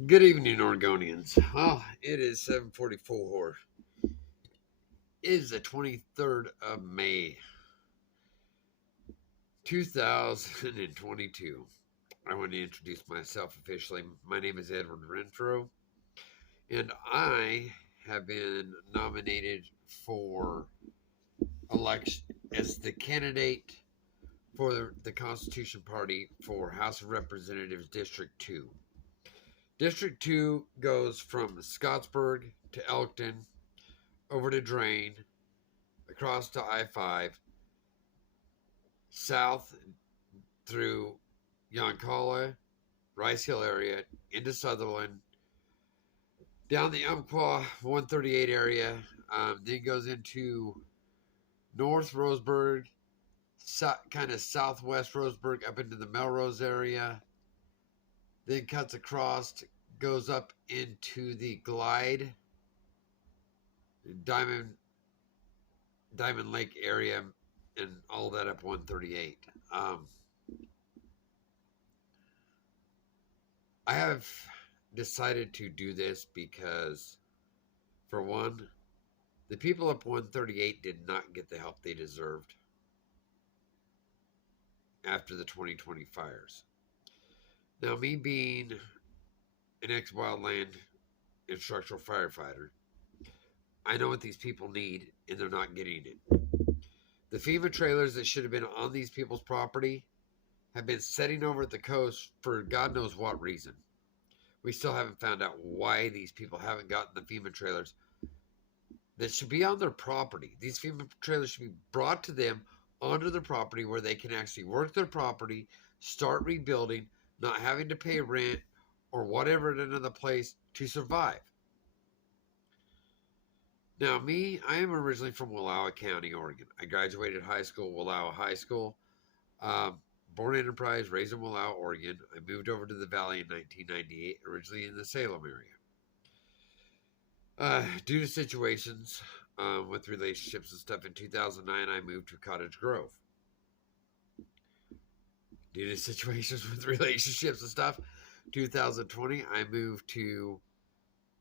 Good evening, Oregonians. Well, it is 7:44. It is the 23rd of May, 2022. I want to introduce myself officially. My name is Edward Renfro, and I have been nominated for election as the candidate for the Constitution Party for House of Representatives District 2. District 2 goes from Scottsburg to Elkton, over to Drain, across to I 5, south through Yoncalla, Rice Hill area, into Sutherland, down the Umpqua 138 area, then goes into North Roseburg, kind of southwest Roseburg, up into the Melrose area, then cuts across, goes up into the Glide, Diamond Diamond Lake area, and all that up 138. I have decided to do this because, for one, the people up 138 did not get the help they deserved after the 2020 fires. Now, me being an ex wildland instructional firefighter, I know what these people need, and they're not getting it. The FEMA trailers that should have been on these people's property have been setting over at the coast for God knows what reason. We still haven't found out why these people haven't gotten the FEMA trailers that should be on their property. These FEMA trailers should be brought to them onto their property where they can actually work their property, start rebuilding, not having to pay rent or whatever at another place to survive. Now, me, I am originally from Wallowa County, Oregon. I graduated high school, Wallowa High School. Born Enterprise, raised in Wallowa, Oregon. I moved over to the Valley in 1998, originally in the Salem area. Due to situations with relationships and stuff, in 2009, I moved to Cottage Grove. Due to situations with relationships and stuff, 2020, I moved to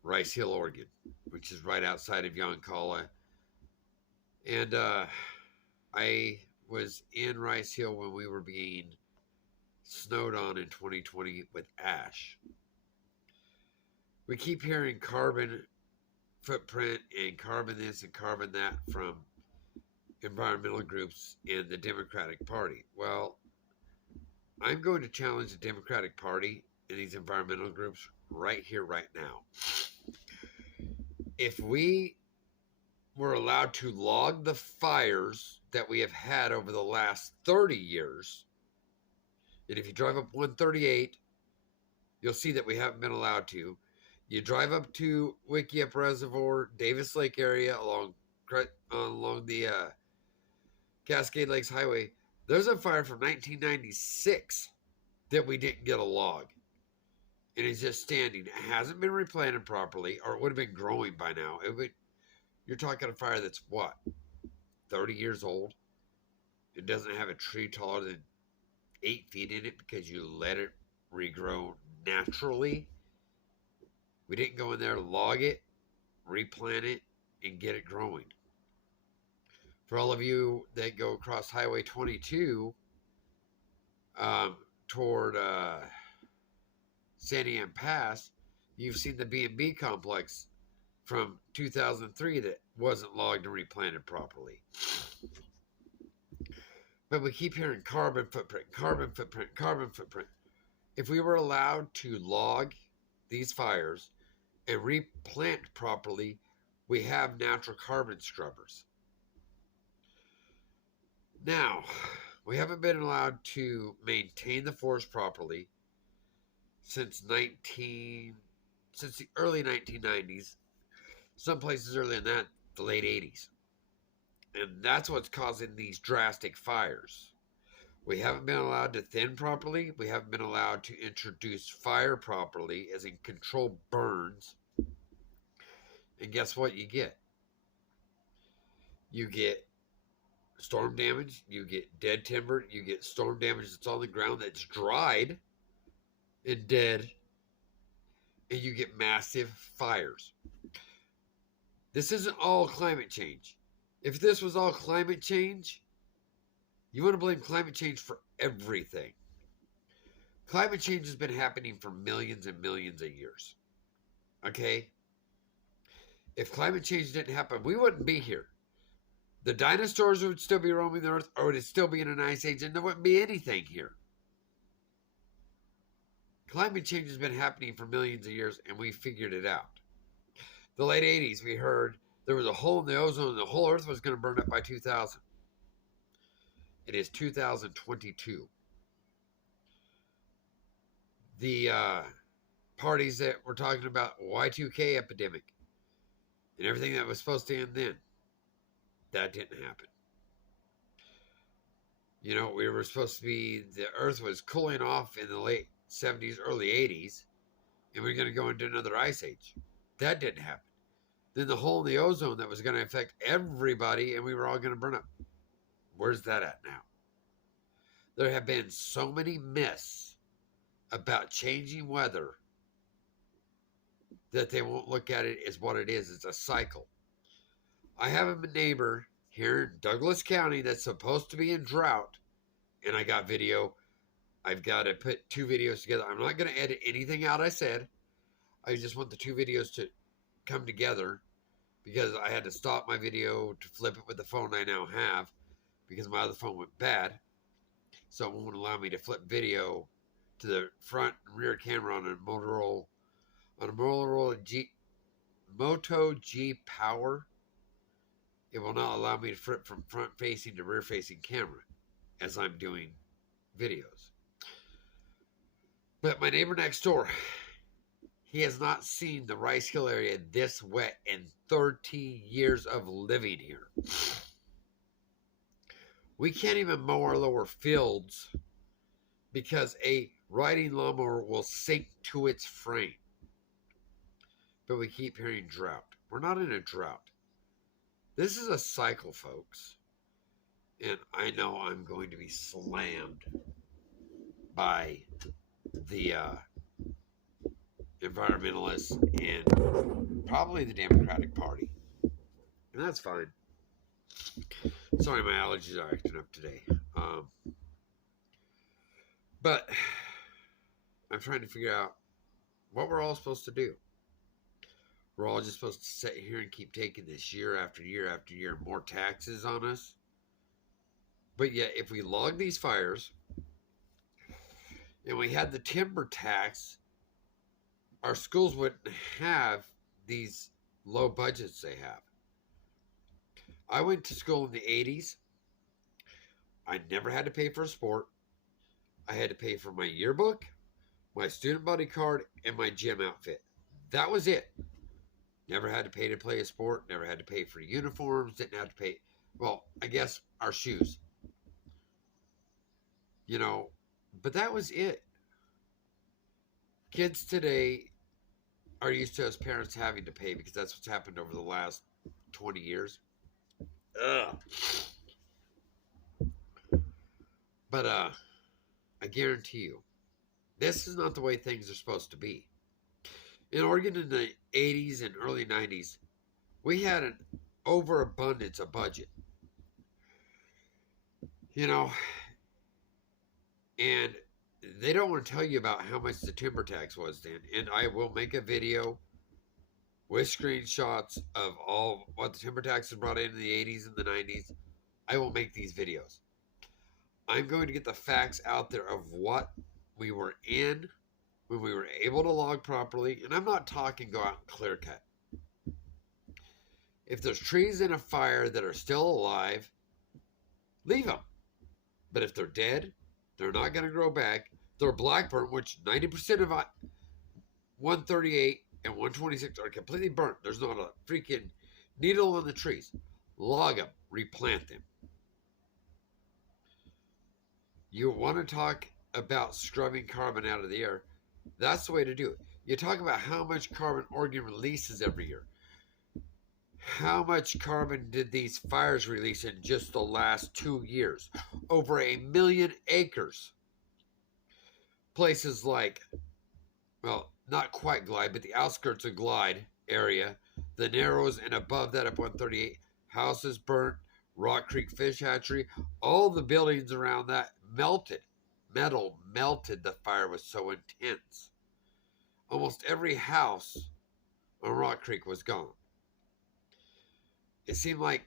Rice Hill, Oregon, which is right outside of Yoncalla. And I was in Rice Hill when we were being snowed on in 2020 with ash. We keep hearing carbon footprint and carbon this and carbon that from environmental groups in the Democratic Party. Well, I'm going to challenge the Democratic Party and these environmental groups right here, right now. If we were allowed to log the fires that we have had over the last 30 years, and if you drive up 138, you'll see that we haven't been allowed to. You drive up to Wickiup Reservoir, Davis Lake area along the Cascade Lakes Highway. There's a fire from 1996 that we didn't get a log. And it's just standing. It hasn't been replanted properly, or it would have been growing by now. You're talking a fire that's what, 30 years old? It doesn't have a tree taller than 8 feet in it because you let it regrow naturally. We didn't go in there, log it, replant it, and get it growing. For all of you that go across Highway 22 toward Santiam Pass, you've seen the B&B complex from 2003 that wasn't logged and replanted properly. But we keep hearing carbon footprint, carbon footprint, carbon footprint. If we were allowed to log these fires and replant properly, we have natural carbon scrubbers. Now, we haven't been allowed to maintain the forest properly since the early 1990s. Some places earlier than that, the late 80s. And that's what's causing these drastic fires. We haven't been allowed to thin properly. We haven't been allowed to introduce fire properly, as in control burns. And guess what you get? You get storm damage, you get dead timber, you get storm damage that's on the ground that's dried and dead, and you get massive fires. This isn't all climate change. If this was all climate change, you want to blame climate change for everything. Climate change has been happening for millions and millions of years. Okay? If climate change didn't happen, we wouldn't be here. The dinosaurs would still be roaming the earth, or would it still be in an ice age, and there wouldn't be anything here. Climate change has been happening for millions of years, and we figured it out. The late 80s, we heard there was a hole in the ozone and the whole earth was going to burn up by 2000. It is 2022. The parties that were talking about Y2K epidemic and everything that was supposed to end then, that didn't happen. You know, we were supposed to be, the earth was cooling off in the late 70s, early 80s, and we are going to go into another ice age. That didn't happen. Then the hole in the ozone that was going to affect everybody, and we were all going to burn up. Where's that at now? There have been so many myths about changing weather that they won't look at it as what it is. It's a cycle. I have a neighbor here in Douglas County that's supposed to be in drought, and I got video. I've got to put 2 videos together. I'm not going to edit anything out I said. I just want the 2 videos to come together because I had to stop my video to flip it with the phone I now have because my other phone went bad. So it won't allow me to flip video to the front and rear camera on a Motorola Moto G Power. It will not allow me to flip from front facing to rear facing camera as I'm doing videos. But my neighbor next door, he has not seen the Rice Hill area this wet in 30 years of living here. We can't even mow our lower fields because a riding lawnmower will sink to its frame. But we keep hearing drought. We're not in a drought. This is a cycle, folks. And I know I'm going to be slammed by the environmentalists and probably the Democratic Party. And that's fine. Sorry, my allergies are acting up today. But I'm trying to figure out what we're all supposed to do. We're all just supposed to sit here and keep taking this year after year after year more taxes on us. But yet, if we log these fires and we had the timber tax, our schools wouldn't have these low budgets they have. I went to school in the 80s. I never had to pay for a sport. I had to pay for my yearbook, my student body card, and my gym outfit. That was it. Never had to pay to play a sport. Never had to pay for uniforms. Didn't have to pay, well, I guess our shoes. You know, but that was it. Kids today are used to us parents having to pay because that's what's happened over the last 20 years. Ugh. But I guarantee you, this is not the way things are supposed to be. In Oregon in the 80s and early 90s, we had an overabundance of budget. You know, and they don't want to tell you about how much the timber tax was then. And I will make a video with screenshots of all what the timber tax was brought in the 80s and the 90s. I will make these videos. I'm going to get the facts out there of what we were in when we were able to log properly. And I'm not talking go out and clear cut. If there's trees in a fire that are still alive, leave them. But if they're dead, they're not going to grow back. They're blackburnt, which 90% of 138 and 126 are completely burnt. There's not a freaking needle on the trees. Log them. Replant them. You want to talk about scrubbing carbon out of the air. That's the way to do it. You talk about how much carbon Oregon releases every year. How much carbon did these fires release in just the last 2 years? Over 1 million acres. Places like, well, not quite Glide, but the outskirts of Glide area, the Narrows, and above that up 138, houses burnt, Rock Creek Fish Hatchery, all the buildings around that melted. Metal melted. The fire was so intense. Almost every house on Rock Creek was gone. It seemed like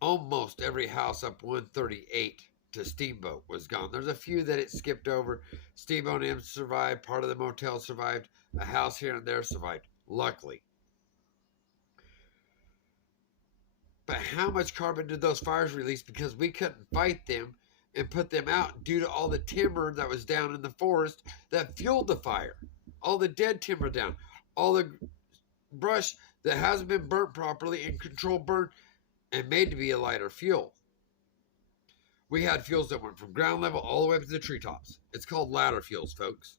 almost every house up 138 to Steamboat was gone. There's a few that it skipped over. Steamboat Inn survived. Part of the motel survived. A house here and there survived, luckily. But how much carbon did those fires release because we couldn't fight them and put them out due to all the timber that was down in the forest that fueled the fire? All the dead timber down. All the brush that hasn't been burnt properly and controlled burn and made to be a lighter fuel. We had fuels that went from ground level all the way up to the treetops. It's called ladder fuels, folks.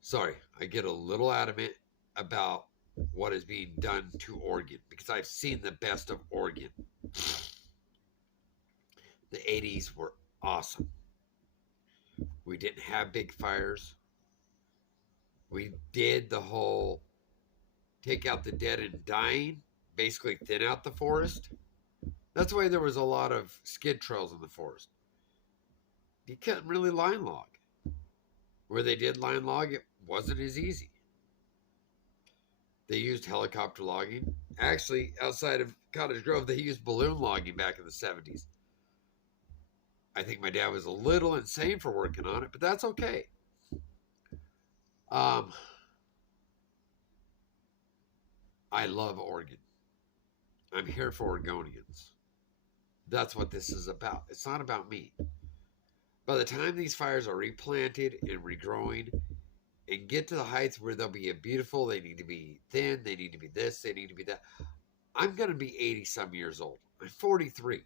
Sorry, I get a little adamant about what is being done to Oregon because I've seen the best of Oregon. The 80s were awesome. We didn't have big fires. We did the whole take out the dead and dying, basically thin out the forest. That's why there was a lot of skid trails in the forest. You couldn't really line log. Where they did line log, it wasn't as easy. They used helicopter logging. Actually, outside of Cottage Grove, they used balloon logging back in the 70s. I think my dad was a little insane for working on it, but that's okay. I love Oregon. I'm here for Oregonians. That's what this is about. It's not about me. By the time these fires are replanted and regrowing and get to the heights where they'll be beautiful, they need to be thin, they need to be this, they need to be that. I'm going to be 80 some years old. I'm 43.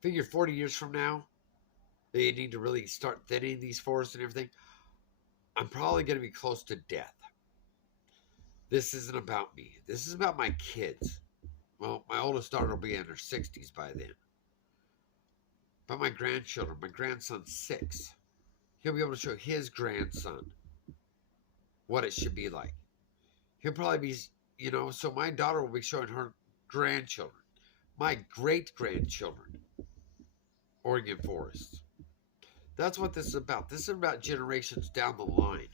Figure 40 years from now, they need to really start thinning these forests and everything. I'm probably going to be close to death. This isn't about me. This is about my kids. Well, my oldest daughter will be in her 60s by then. But my grandchildren, my grandson's 6. He'll be able to show his grandson what it should be like. He'll probably be, so my daughter will be showing her grandchildren, my great-grandchildren, Oregon forests. That's what this is about. This is about generations down the line.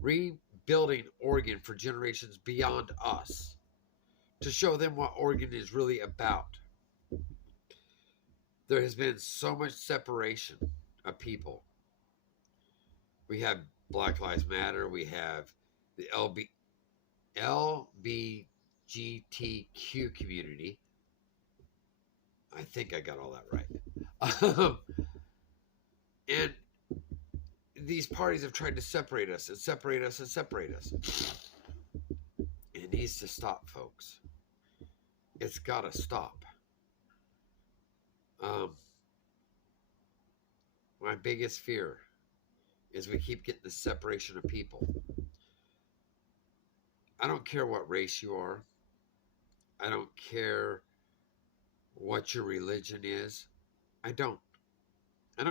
Rebuilding Oregon for generations beyond us. To show them what Oregon is really about. There has been so much separation of people. We have Black Lives Matter. We have the LGBTQ community. I think I got all that right. And these parties have tried to separate us and separate us and separate us. It needs to stop, folks. It's got to stop. My biggest fear is we keep getting the separation of people. I don't care what race you are. I don't care what your religion is. I don't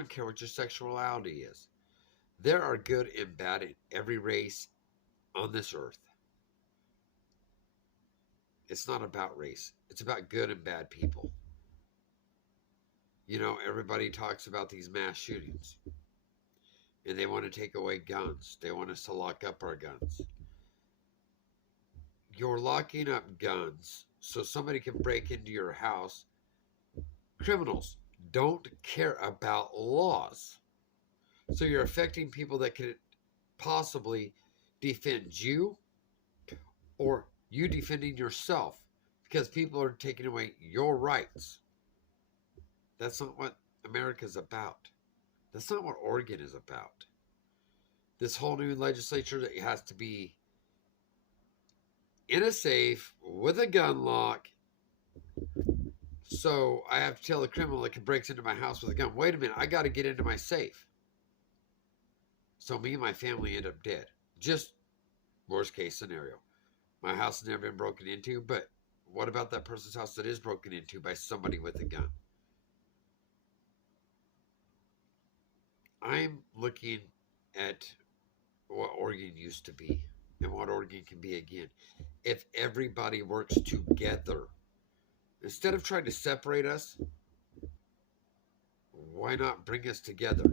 care what your sexuality is. There are good and bad in every race on this earth. It's not about race. It's about good and bad people. Everybody talks about these mass shootings. And they want to take away guns. They want us to lock up our guns. You're locking up guns so somebody can break into your house. Criminals don't care about laws. So you're affecting people that could possibly defend you or you defending yourself because people are taking away your rights. That's not what America's about. That's not what Oregon is about. This whole new legislature that has to be in a safe with a gun lock. So I have to tell a criminal that breaks into my house with a gun, wait a minute, I got to get into my safe. So me and my family end up dead. Just worst case scenario. My house has never been broken into, but what about that person's house that is broken into by somebody with a gun? I'm looking at what Oregon used to be and what Oregon can be again. If everybody works together, instead of trying to separate us, why not bring us together?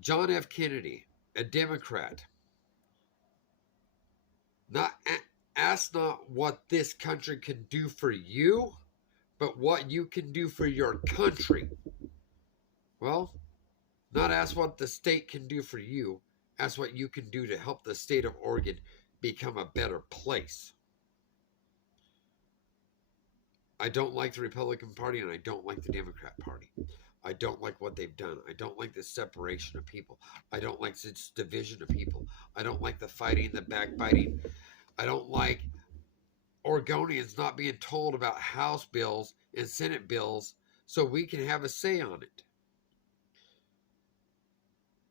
John F. Kennedy, a Democrat, not ask not what this country can do for you, but what you can do for your country. Well, not ask what the state can do for you, ask what you can do to help the state of Oregon become a better place. I don't like the Republican Party and I don't like the Democrat Party. I don't like what they've done. I don't like this separation of people. I don't like this division of people. I don't like the fighting, the backbiting. I don't like Oregonians not being told about House bills and Senate bills so we can have a say on it.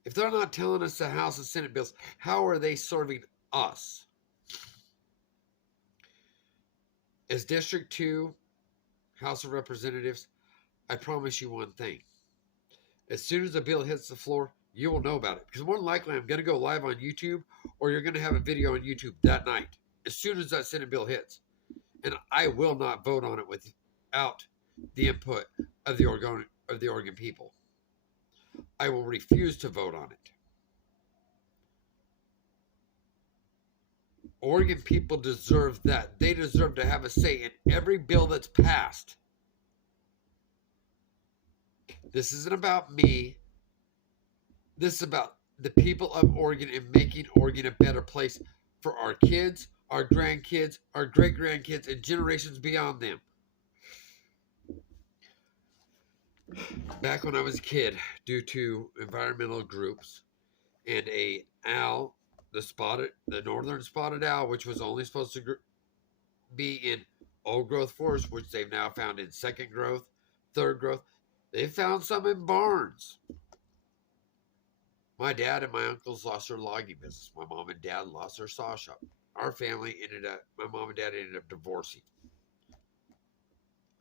If they're not telling us the House and Senate bills, how are they serving us? As District 2 House of Representatives, I promise you one thing. As soon as the bill hits the floor, you will know about it. Because more than likely, I'm going to go live on YouTube, or you're going to have a video on YouTube that night, as soon as that Senate bill hits. And I will not vote on it without the input of the Oregon people. I will refuse to vote on it. Oregon people deserve that. They deserve to have a say in every bill that's passed. This isn't about me. This is about the people of Oregon and making Oregon a better place for our kids, our grandkids, our great-grandkids, and generations beyond them. Back when I was a kid, due to environmental groups and a owl, the northern spotted owl, which was only supposed to be in old growth forest, which they've now found in second growth, third growth. They found some in barns. My dad and my uncles lost their logging business. My mom and dad lost their saw shop. My mom and dad ended up divorcing.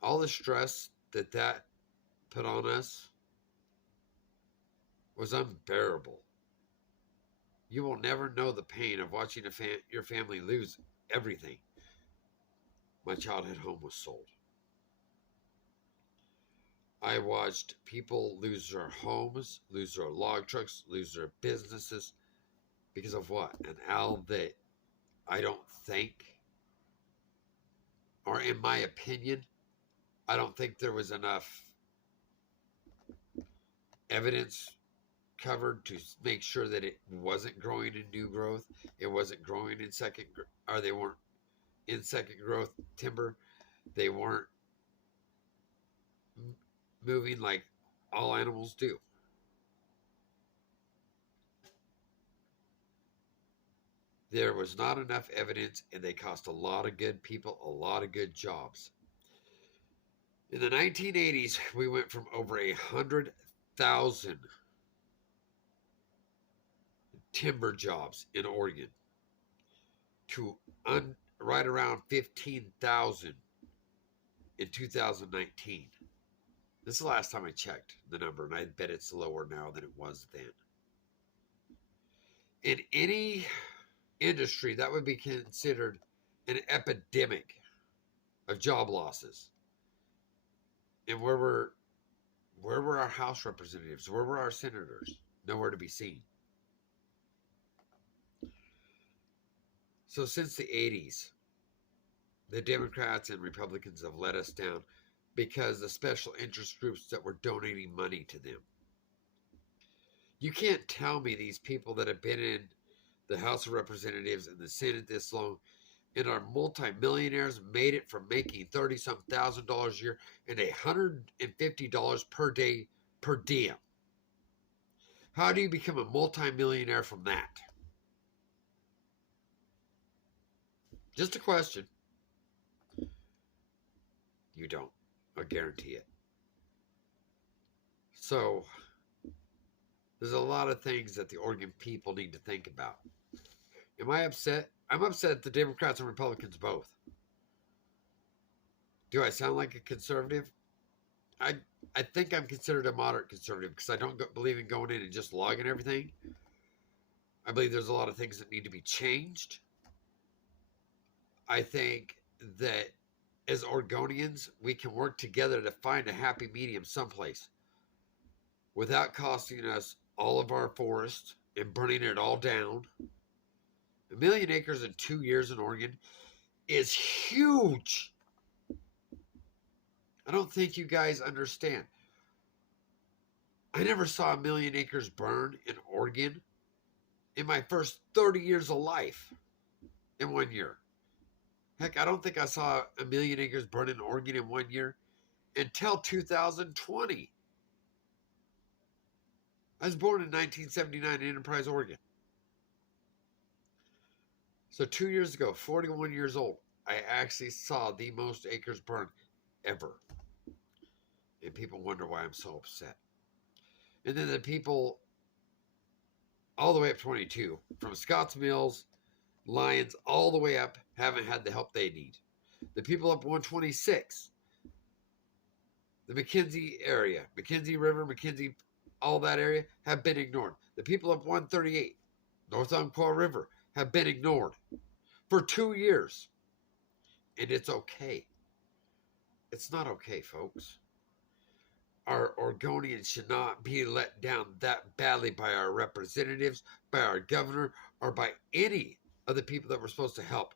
All the stress that put on us was unbearable. You will never know the pain of watching your family lose everything. My childhood home was sold. I watched people lose their homes, lose their log trucks, lose their businesses because of what? An owl that I don't think, or in my opinion, I don't think there was enough evidence covered to make sure that it wasn't growing in new growth. It wasn't growing in they weren't in second growth timber. They weren't moving like all animals do. There was not enough evidence, and they cost a lot of good people a lot of good jobs. In the 1980s, we went from over 100,000 timber jobs in Oregon to right around 15,000 in 2019. This is the last time I checked the number, and I bet it's lower now than it was then. In any industry, that would be considered an epidemic of job losses. And where were our House representatives? Where were our senators? Nowhere to be seen. So since the 80s, the Democrats and Republicans have let us down because the special interest groups that were donating money to them. You can't tell me these people that have been in the House of Representatives and the Senate this long and are multimillionaires, made it from making $30-some thousand a year and $150 per day per diem. How do you become a multimillionaire from that? Just a question. You don't. I guarantee it. So, there's a lot of things that the Oregon people need to think about. Am I upset? I'm upset at the Democrats and Republicans both. Do I sound like a conservative? I think I'm considered a moderate conservative because I don't believe in going in and just logging everything. I believe there's a lot of things that need to be changed. I think that as Oregonians, we can work together to find a happy medium someplace without costing us all of our forest and burning it all down. 1,000,000 acres in 2 years in Oregon is huge. I don't think you guys understand. I never saw 1,000,000 acres burn in Oregon in my first 30 years of life in 1 year. Heck, I don't think I saw 1,000,000 acres burn in Oregon in 1 year until 2020. I was born in 1979 in Enterprise, Oregon. So 2 years ago, 41 years old, I actually saw the most acres burned ever. And people wonder why I'm so upset. And then the people all the way up 22, from Scotts Mills, Lyons, all the way up, haven't had the help they need. The people up 126, the McKenzie area, McKenzie River, McKenzie, all that area, have been ignored. The people up 138, North Umpqua River, have been ignored for 2 years. And it's okay. It's not okay, folks. Our Oregonians should not be let down that badly by our representatives, by our governor, or by any of the people that were supposed to help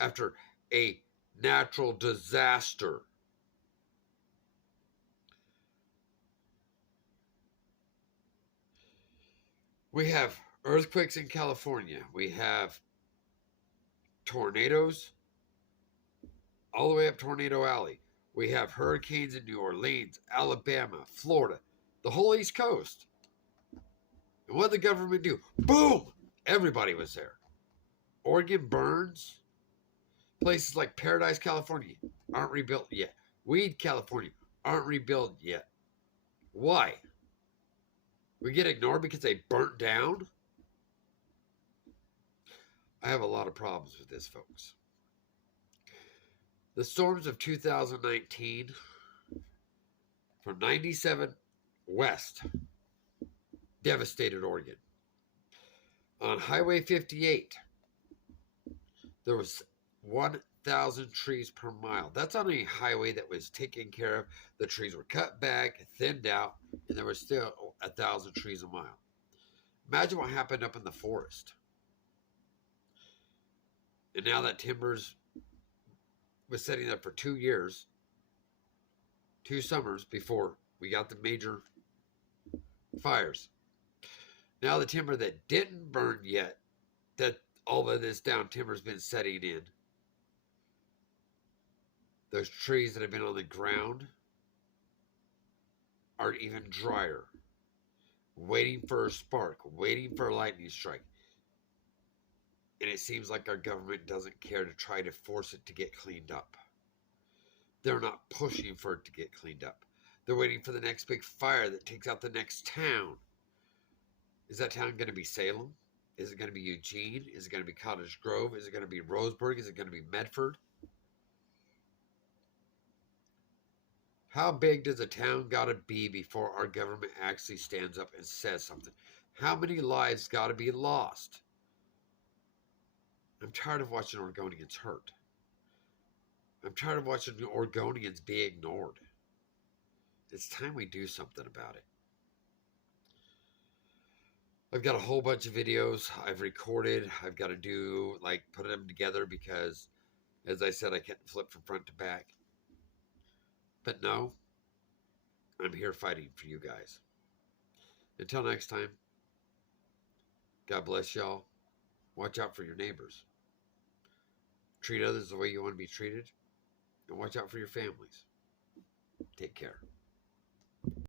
after a natural disaster. We have earthquakes in California. We have tornadoes all the way up Tornado Alley. We have hurricanes in New Orleans, Alabama, Florida, the whole East Coast. And what did the government do? Boom! Everybody was there. Oregon burns. Places like Paradise, California aren't rebuilt yet. Weed, California aren't rebuilt yet. Why? We get ignored because they burnt down? I have a lot of problems with this, folks. The storms of 2019 from 97 west devastated Oregon. On Highway 58, there was 1,000 trees per mile. That's on a highway that was taken care of. The trees were cut back, thinned out, and there was still 1,000 trees a mile. Imagine what happened up in the forest. And now that timbers was sitting there for 2 years, 2 summers before we got the major fires. Now the timber that didn't burn yet, that all of this down timber's been setting in. Those trees that have been on the ground are even drier, waiting for a spark, waiting for a lightning strike. And it seems like our government doesn't care to try to force it to get cleaned up. They're not pushing for it to get cleaned up. They're waiting for the next big fire that takes out the next town. Is that town going to be Salem? Is it going to be Eugene? Is it going to be Cottage Grove? Is it going to be Roseburg? Is it going to be Medford? How big does a town got to be before our government actually stands up and says something? How many lives got to be lost? I'm tired of watching Oregonians hurt. I'm tired of watching Oregonians be ignored. It's time we do something about it. I've got a whole bunch of videos I've recorded. I've got to do, put them together because, as I said, I can't flip from front to back. But no, I'm here fighting for you guys. Until next time, God bless y'all. Watch out for your neighbors. Treat others the way you want to be treated. And watch out for your families. Take care.